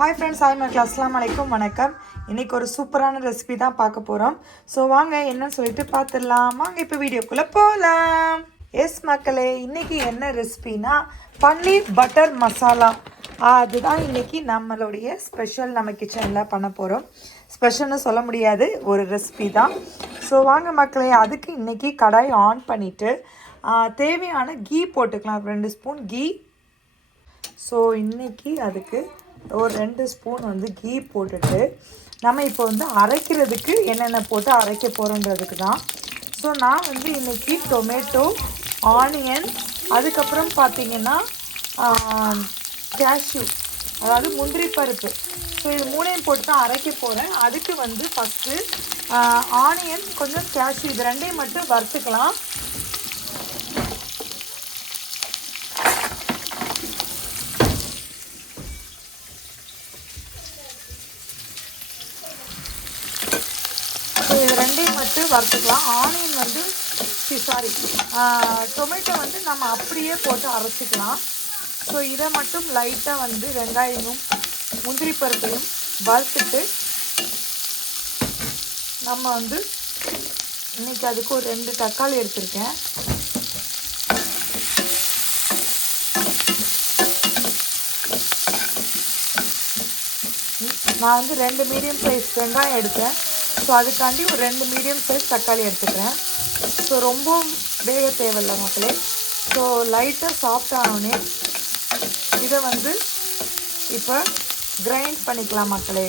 Hi friends, hi மக்கள், அஸ்ஸலாமு அலைக்கும், வணக்கம். இன்றைக்கி ஒரு சூப்பரான ரெசிபி தான் பார்க்க போகிறோம். ஸோ வாங்க என்னன்னு சொல்லிட்டு பார்த்துடலாம். வாங்க இப்போ வீடியோக்குள்ளே போகலாம். எஸ் மக்களே, இன்றைக்கி என்ன ரெசிபினா பன்னீர் பட்டர் மசாலா. அதுதான் இன்றைக்கி நம்மளுடைய ஸ்பெஷல். நம்ம கிச்சனில் பண்ண போகிறோம். ஸ்பெஷல்னு சொல்ல முடியாது, ஒரு ரெசிபி தான். ஸோ வாங்க மக்களே, அதுக்கு இன்றைக்கி கடாய் ஆன் பண்ணிவிட்டு தேவையான கீ போட்டுக்கலாம். 2 ஸ்பூன் கீ. ஸோ இன்றைக்கி அதுக்கு ஒரு 2 ஸ்பூன் கீ போட்டுட்டு நம்ம இப்போ அரைக்கிறதுக்கு என்னென்ன போட்டு அரைக்க போகிறோன்றதுக்கு தான். ஸோ நான் இன்றைக்கி டொமேட்டோ, ஆனியன், அதுக்கப்புறம் பார்த்திங்கன்னா கேஷ்யூ, அதாவது முந்திரி பருப்பு. ஸோ இது 3ஐயும் போட்டு தான் அரைக்க போகிறேன். அதுக்கு ஃபஸ்ட்டு ஆனியன், கொஞ்சம் கேஷ்யூ, இது 2ஐயும் மட்டும் வறுத்துக்கலாம். ஸோ இது 2ஐயும் மட்டும் வறுத்துக்கலாம். ஆனியன் டொமேட்டோ நம்ம அப்படியே போட்டு அரைச்சிக்கலாம். ஸோ இதை மட்டும் லைட்டாக வெங்காயமும் முந்திரி பருப்பையும் வறுத்துட்டு நம்ம இன்றைக்கி அதுக்கு ஒரு 2 தக்காளி எடுத்திருக்கேன். நான் 2 மீடியம் சைஸ் வெங்காயம் எடுத்தேன். ஸோ அதுக்காண்டி ஒரு 2 மீடியம் சைஸ் தக்காளி எடுத்துக்கிறேன். ஸோ ரொம்ப வேக தேவையில்லை மக்களே. ஸோ லைட்டாக சாஃப்டானோடனே இதை இப்போ கிரைண்ட் பண்ணிக்கலாம் மக்களே.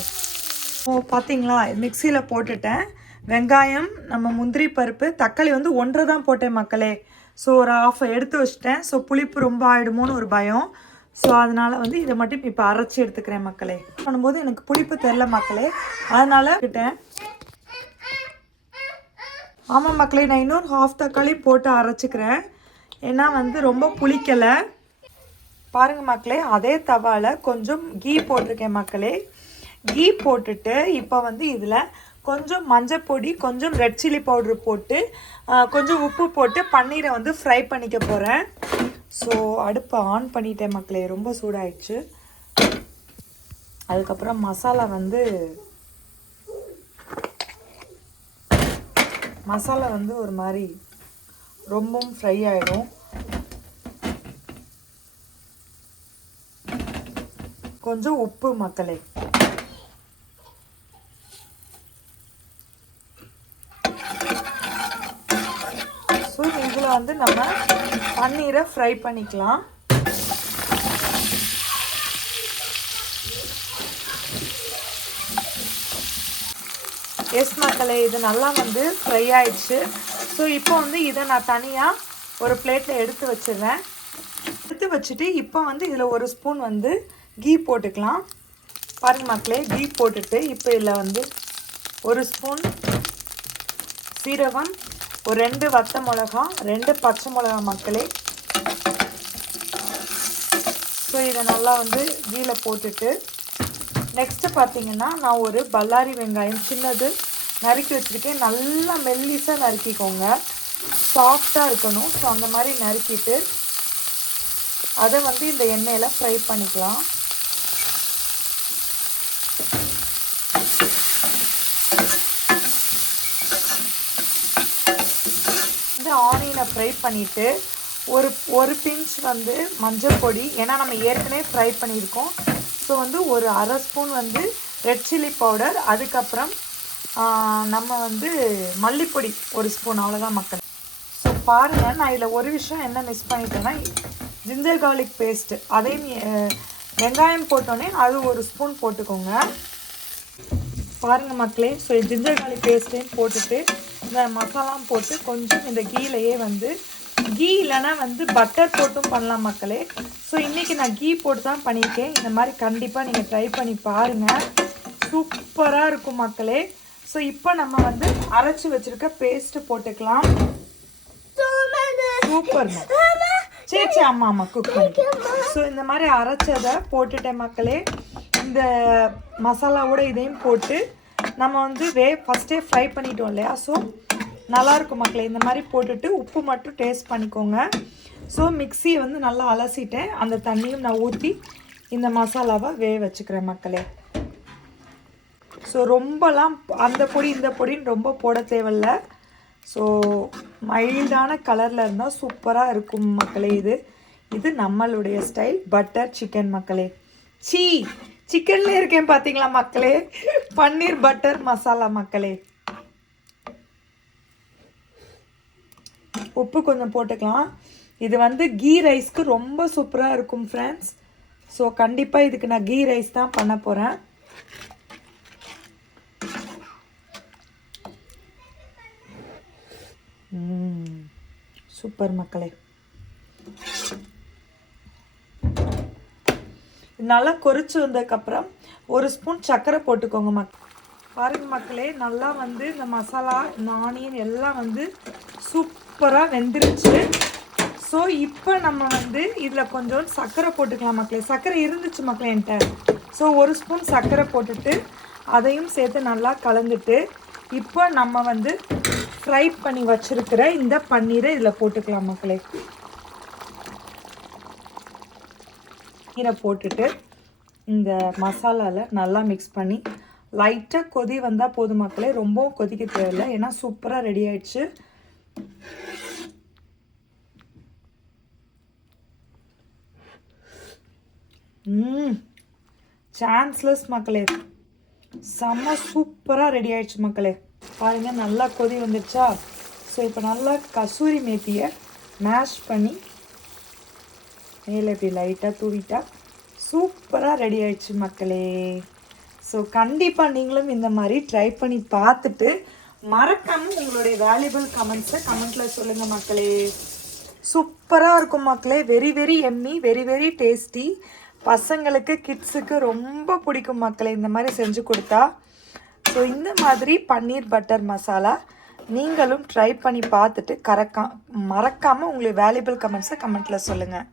ஸோ பார்த்தீங்களா, மிக்சியில் போட்டுட்டேன். வெங்காயம், நம்ம முந்திரி பருப்பு, தக்காளி 1.5 தான் போட்டேன் மக்களே. ஸோ ஒரு ஆஃப் எடுத்து வச்சிட்டேன். ஸோ புளிப்பு ரொம்ப ஆகிடுமோன்னு ஒரு பயம். ஸோ அதனால் இதை மட்டும் இப்போ அரைச்சி எடுத்துக்கிறேன் மக்களே. பண்ணும்போது எனக்கு புளிப்பு தெரில மக்களே, அதனால் விட்டேன். ஆமாம் மக்களே, நான் இன்னொரு ஹாஃப் தக்காளி போட்டு அரைச்சிக்கிறேன். ஏன்னா ரொம்ப புளிக்கலை. பாருங்கள் மக்களே, அதே தவாவில் கொஞ்சம் கீ போட்டிருக்கேன் மக்களே. கீ போட்டுட்டு இப்போ இதில் கொஞ்சம் மஞ்சள் பொடி, கொஞ்சம் ரெட் சில்லி பவுட்ரு போட்டு கொஞ்சம் உப்பு போட்டு பன்னீரை ஃப்ரை பண்ணிக்க போகிறேன். ஸோ அடுப்பை ஆன் பண்ணிட்டேன் மக்களே, ரொம்ப சூடாயிடுச்சு. அதுக்கப்புறம் மசாலா ஒரு மாதிரி ரொம்பவும் ஃப்ரை ஆகிடும். கொஞ்சம் உப்பு மக்களே. ஸோ இதில் நம்ம பன்னீரை ஃப்ரை பண்ணிக்கலாம். எஸ் மக்களே, இது நல்லா ஃப்ரை ஆயிடுச்சு. ஸோ இப்போ இதை நான் தனியாக ஒரு பிளேட்டில் எடுத்து வச்சிடுறேன். எடுத்து வச்சுட்டு இப்போ இதில் ஒரு ஸ்பூன் கீ போட்டுக்கலாம். பாருங்கள் மக்களே, கீ போட்டுட்டு இப்போ இதில் ஒரு ஸ்பூன் சீரகம், ஒரு 2 வத்த மிளகா, 2 பச்சை மிளகா மக்களே. ஸோ இதை நல்லா கீயில் போட்டுட்டு நெக்ஸ்ட்டு பார்த்திங்கன்னா நான் ஒரு பல்லாரி வெங்காயம் சின்னது நறுக்கி வச்சுருக்கேன். நல்லா மெல்லிஸாக நறுக்கிக்கோங்க, சாஃப்டாக இருக்கணும். ஸோ அந்த மாதிரி நறுக்கிட்டு அதை இந்த எண்ணெயில் ஃப்ரை பண்ணிக்கலாம். இந்த ஆனியனை ஃப்ரை பண்ணிவிட்டு ஒரு பிஞ்ச் மஞ்சள் பொடி, ஏன்னா நம்ம ஏற்கனவே ஃப்ரை பண்ணியிருக்கோம். ஸோ ஒரு அரை ஸ்பூன் ரெட் சில்லி பவுடர், அதுக்கப்புறம் நம்ம மல்லிப்பொடி ஒரு ஸ்பூன், அவ்வளோதான் மக்கள். ஸோ பாருங்கள், நான் இதில் ஒரு விஷயம் என்ன மிஸ் பண்ணிட்டேன்னா ஜிஞ்சர் கார்லிக் பேஸ்ட்டு, அதையும் வெங்காயம் போட்டோன்னே அது ஒரு ஸ்பூன் போட்டுக்கோங்க. பாருங்கள் மக்களே, ஸோ ஜிஞ்சர் கார்லிக் பேஸ்ட்டையும் போட்டுட்டு இந்த மசாலாம் போட்டு கொஞ்சம் இந்த கீலையே கீ இல்லைன்னா பட்டர் போட்டும் பண்ணலாம் மக்களே. ஸோ இன்றைக்கி நான் கீ போட்டு தான் பண்ணியிருக்கேன். இந்த மாதிரி கண்டிப்பாக நீங்கள் ட்ரை பண்ணி பாருங்கள், சூப்பராக இருக்கும் மக்களே. ஸோ இப்போ நம்ம அரைச்சி வச்சுருக்க பேஸ்ட்டு போட்டுக்கலாம். சூப்பர் சரி ஆமாம் குக் பண்ணி. ஸோ இந்த மாதிரி அரைச்சதை போட்டுட்டேன் மக்களே. இந்த மசாலாவோட இதையும் போட்டு நம்ம ஃபஸ்ட்டே ஃப்ரை பண்ணிட்டோம் இல்லையா. ஸோ நல்லாயிருக்கும் மக்களே. இந்த மாதிரி போட்டுட்டு உப்பு மட்டும் டேஸ்ட் பண்ணிக்கோங்க. ஸோ மிக்ஸியை நல்லா அலசிட்டேன். அந்த தண்ணியும் நான் ஊற்றி இந்த மசாலாவை வேக வச்சுக்கிறேன் மக்களே. ஸோ ரொம்பலாம் அந்த பொடி இந்த பொடின்னு ரொம்ப போட தேவையில்ல. ஸோ மைல்டான கலரில் இருந்தால் சூப்பராக இருக்கும் மக்களே. இது நம்மளுடைய ஸ்டைல் பட்டர் சிக்கன் மக்களே. சிக்கன்ல இருக்கேன் பார்த்தீங்களா மக்களே, பன்னீர் பட்டர் மசாலா மக்களே. உப்பு கொஞ்சம் போட்டுக்கலாம். இது வந்து கீ ரைஸ்க்கு ரொம்ப சூப்பராக இருக்கும் ஃப்ரெண்ட்ஸ். ஸோ கண்டிப்பாக இதுக்கு நான் கீ ரைஸ் தான் பண்ண போகிறேன். சூப்பர் மக்களே. நல்லா கொதிச்சு வந்ததுக்கப்புறம் ஒரு ஸ்பூன் சர்க்கரை போட்டுக்கோங்க பாருங்க மக்களே. நல்லா வந்து இந்த மசாலா இந்த ஆனியன் எல்லாம் வந்து சூப்பராக வெந்துருச்சு. ஸோ இப்போ நம்ம வந்து இதில் கொஞ்சம் சர்க்கரை போட்டுக்கலாம் மக்களே. சர்க்கரை இருந்துச்சு மக்களே என்கிட்ட. ஸோ ஒரு ஸ்பூன் சர்க்கரை போட்டுட்டு அதையும் சேர்த்து நல்லா கலந்துட்டு இப்போ நம்ம வந்து ஃப்ரை பண்ணி வச்சுருக்கிற இந்த பன்னீரை இதில் போட்டுக்கலாம் மக்களே. பன்னீரை போட்டுட்டு இந்த மசாலாவில் நல்லா மிக்ஸ் பண்ணி லைட்டாக கொதி வந்தால் போதும் மக்களே. ரொம்பவும் கொதிக்க தேவையில்லை, ஏன்னா சூப்பராக ரெடி ஆயிடுச்சு. சான்ஸ்லெஸ் மக்களே, செம்ம சூப்பராக ரெடி ஆயிடுச்சு மக்களே. பாருங்கள் நல்லா கொதி வந்துடுச்சா. ஸோ இப்போ நல்லா கசூரி மேத்தியை மேஷ் பண்ணி மேலே இப்படி லைட்டாக தூவிட்டா சூப்பராக ரெடி ஆயிடுச்சு மக்களே. ஸோ கண்டிப்பாக நீங்களும் இந்த மாதிரி ட்ரை பண்ணி பார்த்துட்டு மறக்காமல் உங்களுடைய வேல்யூபிள் கமெண்ட்ஸை கமெண்ட்டில் சொல்லுங்கள் மக்களே. சூப்பராக இருக்கும் மக்களே. Very very yummy, very very tasty. பசங்களுக்கு கிட்ஸுக்கு ரொம்ப பிடிக்கும் மக்களே இந்த மாதிரி செஞ்சு கொடுத்தா. ஸோ இந்த மாதிரி பன்னீர் பட்டர் மசாலா நீங்களும் ட்ரை பண்ணி பார்த்துட்டு மறக்காமல் உங்களுடைய வேல்யூபிள் கமெண்ட்ஸை கமெண்ட்டில் சொல்லுங்கள்.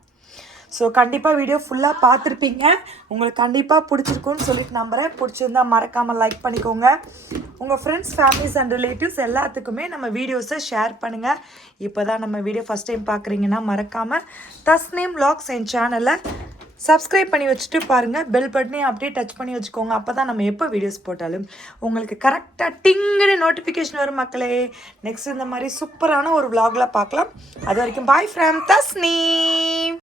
ஸோ கண்டிப்பாக வீடியோ ஃபுல்லாக பார்த்துருப்பீங்க. உங்களுக்கு கண்டிப்பாக பிடிச்சிருக்குன்னு சொல்லிட்டு நம்புகிறேன். பிடிச்சிருந்தா மறக்காமல் லைக் பண்ணிக்கோங்க. உங்கள் ஃப்ரெண்ட்ஸ், ஃபேமிலிஸ் அண்ட் ரிலேட்டிவ்ஸ் எல்லாத்துக்குமே நம்ம வீடியோஸை ஷேர் பண்ணுங்கள். இப்போ தான் நம்ம வீடியோ ஃபஸ்ட் டைம் பார்க்குறீங்கன்னா மறக்காமல் தஸ்னீம் வ்ளாக்ஸ் என் சேனலை சப்ஸ்கிரைப் பண்ணி வச்சுட்டு பாருங்கள். பெல் பட்டனையும் அப்படியே டச் பண்ணி வச்சுக்கோங்க. அப்போ தான் நம்ம எப்போ வீடியோஸ் போட்டாலும் உங்களுக்கு கரெக்டாக டிங்குன்னு நோட்டிஃபிகேஷன் வரும் மக்களே. நெக்ஸ்ட் இந்த மாதிரி சூப்பரான ஒரு விலாகில் பார்க்கலாம். அது வரைக்கும் பாய் ஃப்ரம் தஸ்னீம்.